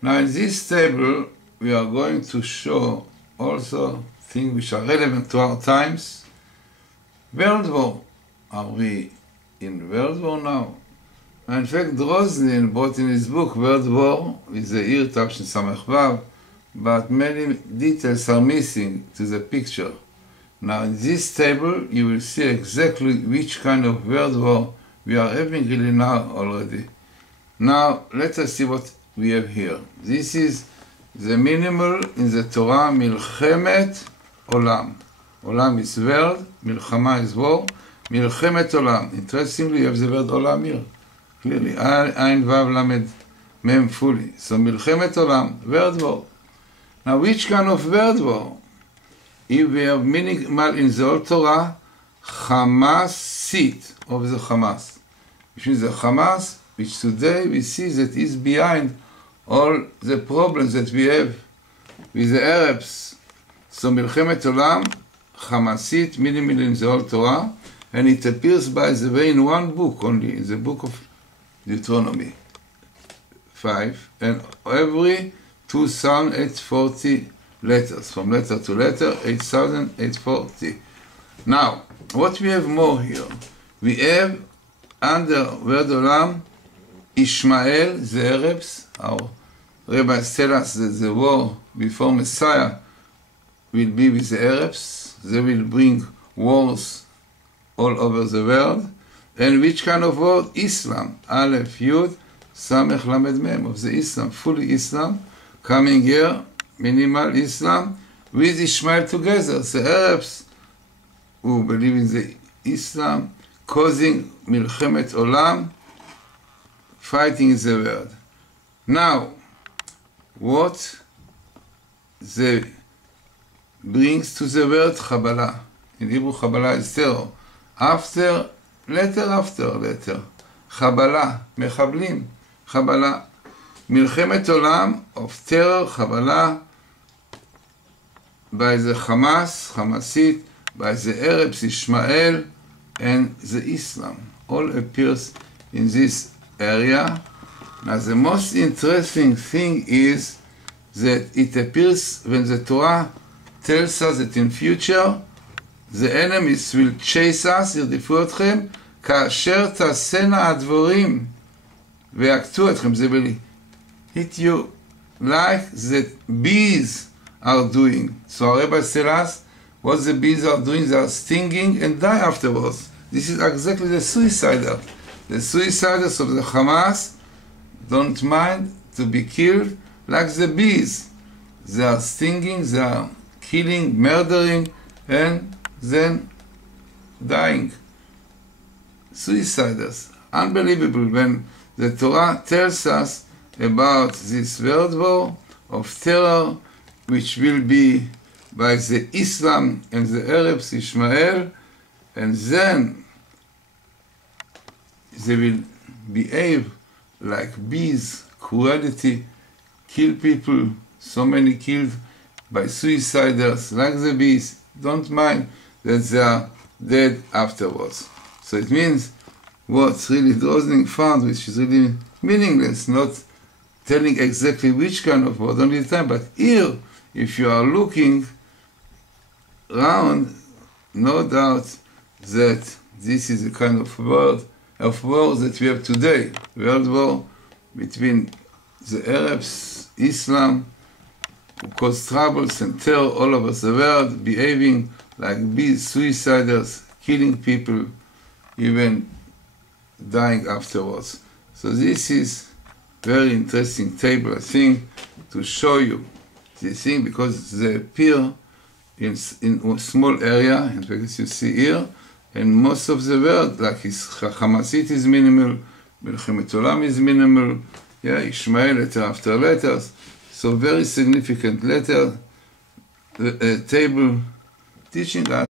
Now in this table we are going to show also things which are relevant to our times. World War. Are we in World War now? In fact, Drosnin brought in his book World War with the year Tavshin, but many details are missing to the picture. Now in this table you will see exactly which kind of World War we are having really now already. Now let us see what we have here. This is the minimal in the Torah, Milchemet Olam. Olam is world, Milchama is war, Milchemet Olam. Interestingly, you have the word Olam here. Clearly, Ayin Vav Lamed Mem fully. So Milchemet Olam, world war. Now which kind of world war? If we have minimal in the Old Torah, Hamas seat of the Hamas. Which means the Hamas, which today we see that is behind all the problems that we have with the Arabs. So Milchemet Olam, Hamasit, minimal in the Old Torah, and it appears, by the way, in one book only, in the book of Deuteronomy 5, and every 2,840 letters, from letter to letter, 8,840. Now, what we have more here? We have under Word Olam, Ishmael, the Arabs. Our rabbis tell us that the war before Messiah will be with the Arabs. They will bring wars all over the world. And which kind of war? Islam. Aleph, Yud, Samech, Lamed, Mem, of the Islam, fully Islam, coming here, minimal Islam, with Ishmael together. The Arabs who believe in the Islam, causing Milchemet Olam, fighting in the world. Now, what they brings to the word Chabala. In Hebrew, Chabala is terror. Letter after letter. Chabala, Mechablim, Chabala. Milchemet Olam of terror, Chabala, by the Hamas, Hamasit, by the Arabs, Ishmael, and the Islam. All appears in this area. Now the most interesting thing is that it appears when the Torah tells us that in future the enemies will chase us, ירדפו אתכם, כאשר תעשינה הדבורים ויעקצו אתכם. They will hit you like the bees are doing. So our rabbis tell us what the bees are doing. They are stinging and die afterwards. This is exactly the suicidal. The suicidals of the Hamas don't mind to be killed like the bees. They are stinging, they are killing, murdering, and then dying. Suicidals. Unbelievable when the Torah tells us about this world war of terror, which will be by the Islam and the Arabs, Ishmael, and then they will behave like bees, cruelty, kill people, so many killed by suicidals, like the bees, don't mind that they are dead afterwards. So it means what's really Drosnin found, which is really meaningless, not telling exactly which kind of word, only the time, but here, if you are looking around, no doubt that this is the kind of war that we have today, world war between the Arabs, Islam, who cause troubles and terror all over the world, behaving like bees, suicidals, killing people, even dying afterwards. So this is very interesting table, I think, to show you this thing, because they appear in a small area, in fact, as you see here, and most of the world, like Hamasit is minimal, Milchemet Olam is minimal, yeah, Ishmael letter after letters, so very significant letter, table teaching us